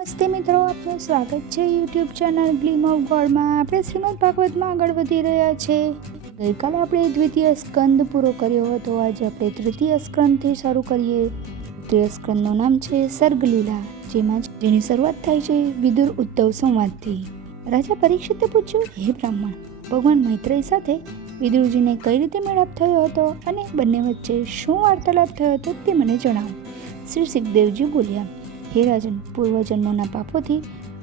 નમસ્તે મિત્રો, આપનું સ્વાગત છે યુટ્યુબ ચેનલ ગ્લીમ ઓફ ગોડમાં. આપણે શ્રીમદ ભાગવતમાં આગળ વધી રહ્યા છે. ગઈકાલે આપણે દ્વિતીય સ્કંદ પૂરો કર્યો હતો. આજે આપણે તૃતીય સ્કંદથી શરૂ કરીએ. તૃતીય સ્કંદનું નામ છે સર્ગલીલા, જેની શરૂઆત થાય છે વિદુર ઉદ્ધવ સંવાદથી. રાજા પરીક્ષિતે પૂછ્યું, હે બ્રાહ્મણ, ભગવાન મૈત્રેય સાથે વિદુરજીને કઈ રીતે મેળાપ થયો હતો અને બંને વચ્ચે શું વાર્તાલાપ થયો હતો તે મને જણાવો. શ્રી સુખદેવજી બોલ્યા, હે રાજન, પૂર્વજન્મોના પાપોથી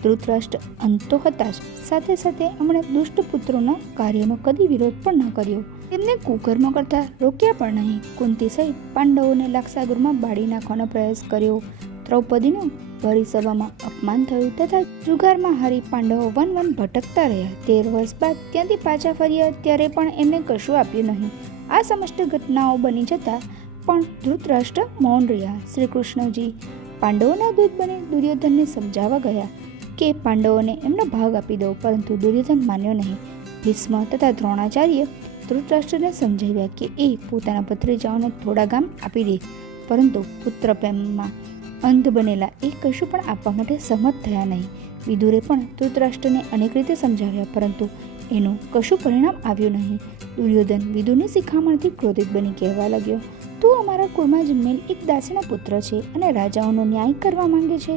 ધૃતરાષ્ટ્ર અંતો હતા જ, સાથે સાથે એમણે દુષ્ટ પુત્રોના કાર્યનો કદી વિરોધ પણ ન કર્યો. તેમને કુકર્મ કરતા રોક્યા પણ નહીં. કુંતી સહિત પાંડવોને લાક્ષાગૃહમાં બાળી નાખવાનો પ્રયાસ કર્યો. દ્રૌપદીનું ભરી સભામાં અપમાન થયું તથા જુગારમાં હારી પાંડવો વન ભટકતા રહ્યા. 13 વર્ષ બાદ ત્યાંથી પાછા ફર્યા ત્યારે પણ એમને કશું આપ્યું નહીં. આ સમસ્ત ઘટનાઓ બની જતા પણ ધૃતરાષ્ટ્ર મૌન રહ્યા. શ્રી કૃષ્ણજી પાંડવોના દૂત બની દુર્યોધનને સમજાવવા ગયા કે પાંડવોને એમનો ભાગ આપી દો, પરંતુ દુર્યોધન માન્યો નહીં. ભીષ્મ તથા દ્રોણાચાર્ય ધૃતરાષ્ટ્રને સમજાવ્યા કે એ પોતાના ભત્રીજાઓને થોડા ગામ આપી દે, પરંતુ પુત્ર પ્રેમમાં અંધ બનેલા એ કશું પણ આપવા માટે સહમત થયા નહીં. વિદુરે પણ ધૃતરાષ્ટ્રને અનેક રીતે સમજાવ્યા, પરંતુ એનું કશું પરિણામ આવ્યું નહીં. દુર્યોધન વિદુરની શિખામણથી ક્રોધિત બની કહેવા લાગ્યો, તું અમારા કુળમાં જન્મેલ એક દાસીના પુત્ર છે અને રાજાઓનો ન્યાય કરવા માંગે છે.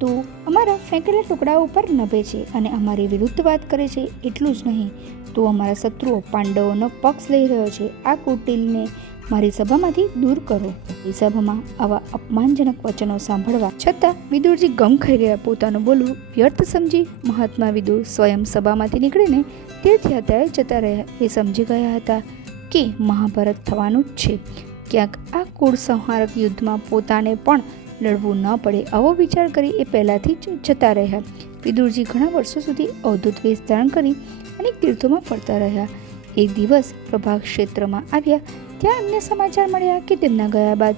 તું અમારા ફેંકેલા ટુકડાઓ પર નભે છે અને અમારી વિરુદ્ધ વાત કરે છે. એટલું જ નહીં, તું અમારા શત્રુઓ પાંડવોનો પક્ષ લઈ રહ્યો છે. આ કુટિલને મારી સભામાંથી દૂર કરો. એ સભામાં આવા અપમાનજનક વચનો સાંભળવા છતાં વિદુરજી ગમ ખાઈ ગયા. પોતાનું બોલવું વ્યર્થ સમજી મહાત્મા વિદુર સ્વયં સભામાંથી નીકળીને તીર્થયાત્રાએ જતા રહ્યા. એ સમજી ગયા હતા કે મહાભારત થવાનું જ છે. ક્યાંક આ કુળ સંહારક યુદ્ધમાં પોતાને પણ લડવું ન પડે આવો વિચાર કરી એ પહેલાંથી જ જતા રહ્યા. વિદુરજી ઘણા વર્ષો સુધી અવધૂત વેશ ધારણ કરી અનેક તીર્થોમાં ફરતા રહ્યા. એક દિવસ પ્રભાગ ક્ષેત્રમાં આવ્યા. ત્યાં એમને સમાચાર મળ્યા કે તેમના ગયા બાદ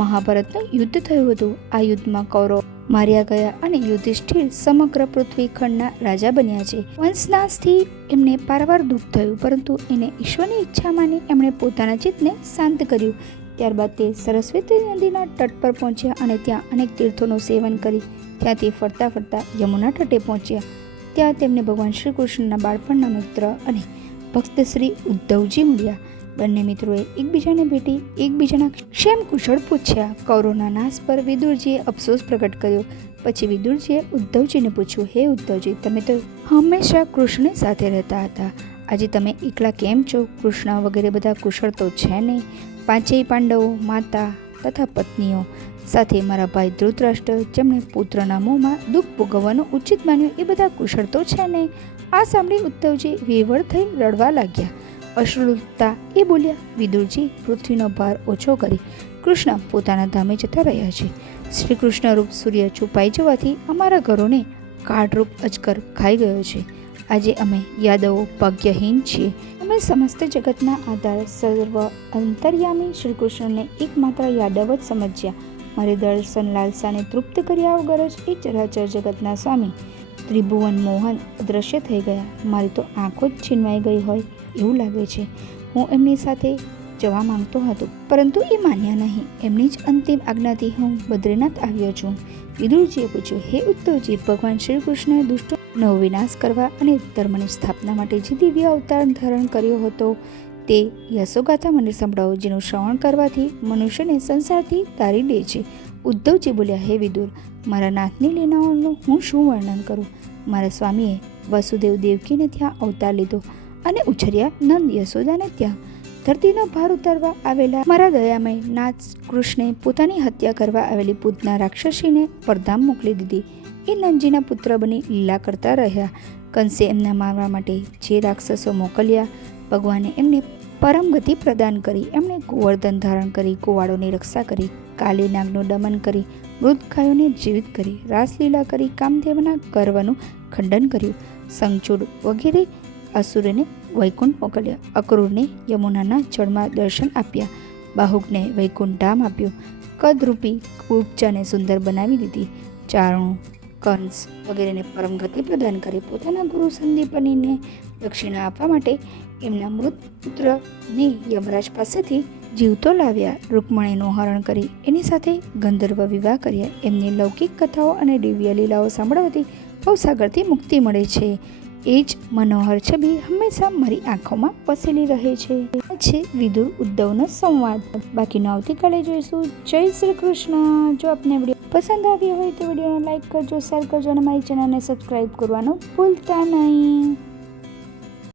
મહાભારતનું યુદ્ધ થયું હતું. આ યુદ્ધમાં કૌરવ માર્યા ગયા અને યુધિષ્ઠિર સમગ્ર પૃથ્વી ખંડના રાજા બન્યા છે. વંશનાશથી એમને પારવાર દુઃખ થયું, પરંતુ એને ઈશ્વરની ઈચ્છા માની એમણે પોતાના ચિત્તને શાંત કર્યું. ત્યારબાદ તે સરસ્વતી નદીના તટ પર પહોંચ્યા અને ત્યાં અનેક તીર્થોનું સેવન કરી ત્યાંથી ફરતા ફરતા યમુના તટે પહોંચ્યા. ત્યાં તેમને ભગવાન શ્રી કૃષ્ણના બાળપણના મિત્ર અને ભક્ત શ્રી ઉદ્ધવજી મળ્યા. બંને મિત્રોએ એકબીજાને ભેટી એકબીજાના ક્ષેમ કુશળ પૂછ્યા. કૌરવના નાશ પર વિદુરજીએ અફસોસ પ્રગટ કર્યો. પછી વિદુરજીએ ઉદ્ધવજીને પૂછ્યું, હે ઉદ્ધવજી, તમે તો હંમેશા કૃષ્ણ સાથે રહેતા હતા, આજે તમે એકલા કેમ છો? કૃષ્ણ વગેરે બધા કુશળ તો છે નહીં. 5 પાંડવો, માતા તથા પત્નીઓ સાથે મારા ભાઈ ધૃતરાષ્ટ્ર, જેમણે પુત્રના મોંમાં દુઃખ ભોગવવાનું ઉચિત માન્યું, એ બધા કુશળ તો છે નહીં. આ સાંભળી ઉદ્ધવજી વિવળ થઈ રડવા લાગ્યા. અશ્રુતા એ બોલ્યા, વિદુરજી, પૃથ્વીનો ભાર ઓછો કરી કૃષ્ણ પોતાના ધામે જતા રહ્યા છે. શ્રી કૃષ્ણ રૂપ સૂર્ય છુપાઈ જવાથી અમારા ઘરોને કાળરૂપ અજગર ખાઈ ગયો છે. આજે અમે યાદવો ભાગ્યહીન છીએ. અમે સમસ્ત જગતના આધાર સર્વ અંતર્યામી શ્રી કૃષ્ણને એકમાત્ર યાદવ જ સમજ્યા. મારી દર્શન લાલસાને તૃપ્ત કર્યા વગર જ એ ચરાચર જગતના સ્વામી ત્રિભુવન મોહન અદૃશ્ય થઈ ગયા. મારી તો આંખો જ છીનવાઈ ગઈ હોય એવું લાગે છે. હું એમની સાથે જવા માંગતો હતો, પરંતુ એ માન્યા નહીં. એમની જ અંતિમ આજ્ઞાથી હું બદ્રીનાથ આવ્યો છું. વિદુરજીએ પૂછ્યું, હે ઉદ્ધવજી, ભગવાન શ્રી કૃષ્ણએ દુષ્ટોનો વિનાશ કરવા અને ધર્મની સ્થાપના માટે જે દિવ્ય અવતાર ધારણ કર્યો હતો તે યશોગાથા મને સંભળાવો, જેનું શ્રવણ કરવાથી મનુષ્યને સંસારથી તારી દે છે. ઉદ્ધવજી બોલ્યા, હે વિદુર, મારા નાથની લીલાઓનું હું શું વર્ણન કરું? મારા સ્વામીએ વસુદેવ દેવકીને ત્યાં અવતાર લીધો અને ઉછર્યા નંદ યશોદાને ત્યાં. ધરતીનો ભાર ઉતારવા આવેલા મારા દયામય નાથ કૃષ્ણે પોતાની હત્યા કરવા આવેલી પૂતના રાક્ષસીને પરધામ મોકલી દીધી. એ નંદજીના પુત્ર બની લીલા કરતા રહ્યા. કંસે એમના મારવા માટે જે રાક્ષસો મોકલ્યા, ભગવાને એમને પરમ ગતિ પ્રદાન કરી. એમણે ગોવર્ધન ધારણ કરી, ગોવાળોની રક્ષા કરી, કાલી નાગનું દમન કરી, મૃતખાયોને જીવિત કરી, રાસલીલા કરી, કામદેવના ગર્વનું ખંડન કર્યું, શંખચૂડ વગેરે અસુરને વૈકુંઠ મોકલ્યા, અક્રૂરને યમુનાના જળમાં દર્શન આપ્યા, બાહુકને વૈકુંઠ ધામ આપ્યું, કદરૂપી કુબ્જાને સુંદર બનાવી દીધી, ચારણું, કંસ વગેરેને પરમ ગતિ પ્રદાન કરી. પોતાના ગુરુ સંદીપનીને દક્ષિણા આપવા માટે એમના મૃત પુત્રને યમરાજ પાસેથી જીવતો લાવ્યા, રૂકમણીનું હરણ કરી એની સાથે ગંધર્વ વિવાહ કર્યા. એમની લૌકિક કથાઓ અને દિવ્ય લીલાઓ સાંભળવાથી ભવસાગરથી મુક્તિ મળે છે. એ જ મનોહર છબી હંમેશા મારી આંખોમાં વસેલી રહે છે. વિદુર ઉદ્ધવનો સંવાદ. બાકીનો આવતીકાલે જોઈશું. જય શ્રી કૃષ્ણ. જો આપને વિડીયો પસંદ આવ્યો હોય તો વિડીયોને લાઈક કરજો, શેર કરજો અને મારી ચેનલને સબસ્ક્રાઈબ કરવાનું ભૂલતા નહીં.